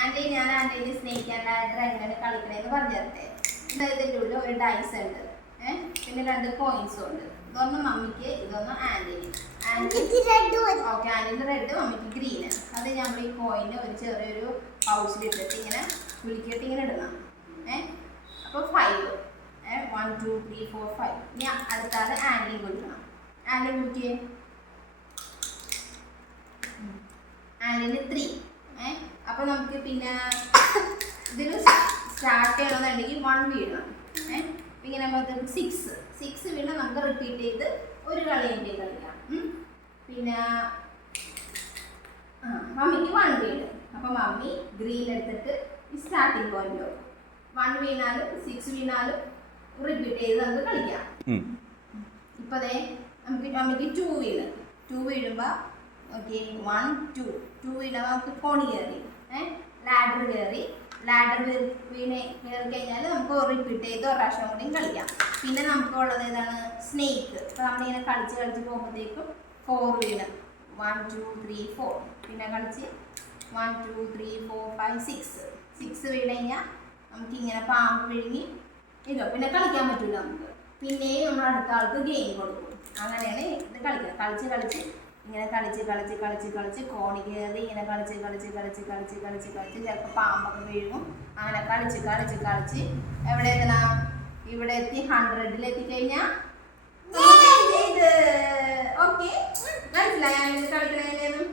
Anti ഞാൻ ആൻറ്റീനെ സ്നേഹിക്കാൻ എങ്ങനെ കളിക്കണേന്ന് പറഞ്ഞു തരട്ടെ. ഇതിൻ്റെ ഉള്ളിൽ ഒരു ഡൈസ് ഉണ്ട്, പിന്നെ 2 കോയിൻസും ഉണ്ട്. ഇതൊന്ന് മമ്മിക്ക്, ഇതൊന്ന് ആൻറ്റീന്. ഓക്കെ, ആൻറ്റീൻ്റെ റെഡ്, മമ്മിക്ക് ഗ്രീന്. അത് നമ്മൾ ഈ കോയിന് ഒരു ചെറിയൊരു പൗച്ചിലിട്ടിട്ട് ഇങ്ങനെ കുലുക്കിയിട്ട് ഇങ്ങനെ ഇടണം. അപ്പോൾ 5, 1 2 3 4 5. ഇനി അടുത്താണ് ആൻറ്റീൻ കുലിക്കണം. ആൻറ്റീൻ കുലിക്കേ, ആൻറ്റീന് 3. അപ്പോൾ നമുക്ക് പിന്നെ ഇതിൽ സ്റ്റാർട്ട് ചെയ്യണമെന്നുണ്ടെങ്കിൽ 1 വീഴണം. ഇങ്ങനെ നമുക്ക് 6 വീണ നമുക്ക് റിപ്പീറ്റ് ചെയ്ത് ഒരു കളി എൻ്റെ കളിക്കാം. പിന്നെ മമ്മിക്ക് 1 വീണ്. അപ്പോൾ മമ്മി ഗ്രീൻ എടുത്തിട്ട് ഈ സ്റ്റാർട്ടിങ് പോയിന്റ് 1 വീണാലും 6 വീണാലും റിപ്പീറ്റ് ചെയ്ത് നമുക്ക് കളിക്കാം. ഇപ്പോൾ അതെ മമ്മിക്ക് 2 വീണ്. 2 വീഴുമ്പോൾ ഓക്കെ 1 2 വീഴുമ്പോൾ നമുക്ക് കോണി കയറി, ലാഡർ കയറി. ലാഡർ കയറി കഴിഞ്ഞാൽ നമുക്ക് റിപ്പീറ്റ് ചെയ്ത് ഒരു പ്രാവശ്യം കൂടിയും കളിക്കാം. പിന്നെ നമുക്കുള്ളത് ഏതാണ്, സ്നേക്ക്. അപ്പോൾ നമ്മളിങ്ങനെ കളിച്ച് പോകുമ്പോഴത്തേക്കും 4 വീണ്. 1 2 3 4. പിന്നെ കളിച്ച് 1 2 3 4 5 6 വീണ് കഴിഞ്ഞാൽ നമുക്കിങ്ങനെ പാമ്പ് വിഴുങ്ങി ഇല്ല, പിന്നെ കളിക്കാൻ പറ്റില്ല നമുക്ക്. പിന്നെയും നമ്മൾ അടുത്ത ആൾക്ക് ഗെയിം കൊടുക്കും. അങ്ങനെയാണ് ഇത് കളിക്കുക. കളിച്ച് ഇങ്ങനെ കളിച്ച് കോണി കയറി ഇങ്ങനെ കളിച്ച് ചിലപ്പോൾ പാമ്പൊക്കെ വീഴും. അങ്ങനെ കളിച്ച് എവിടെ എത്തണം, ഇവിടെ എത്തി 100ൽ എത്തിക്കഴിഞ്ഞാൽ ഓക്കെ മനസ്സിലായി കളിക്കണേലും.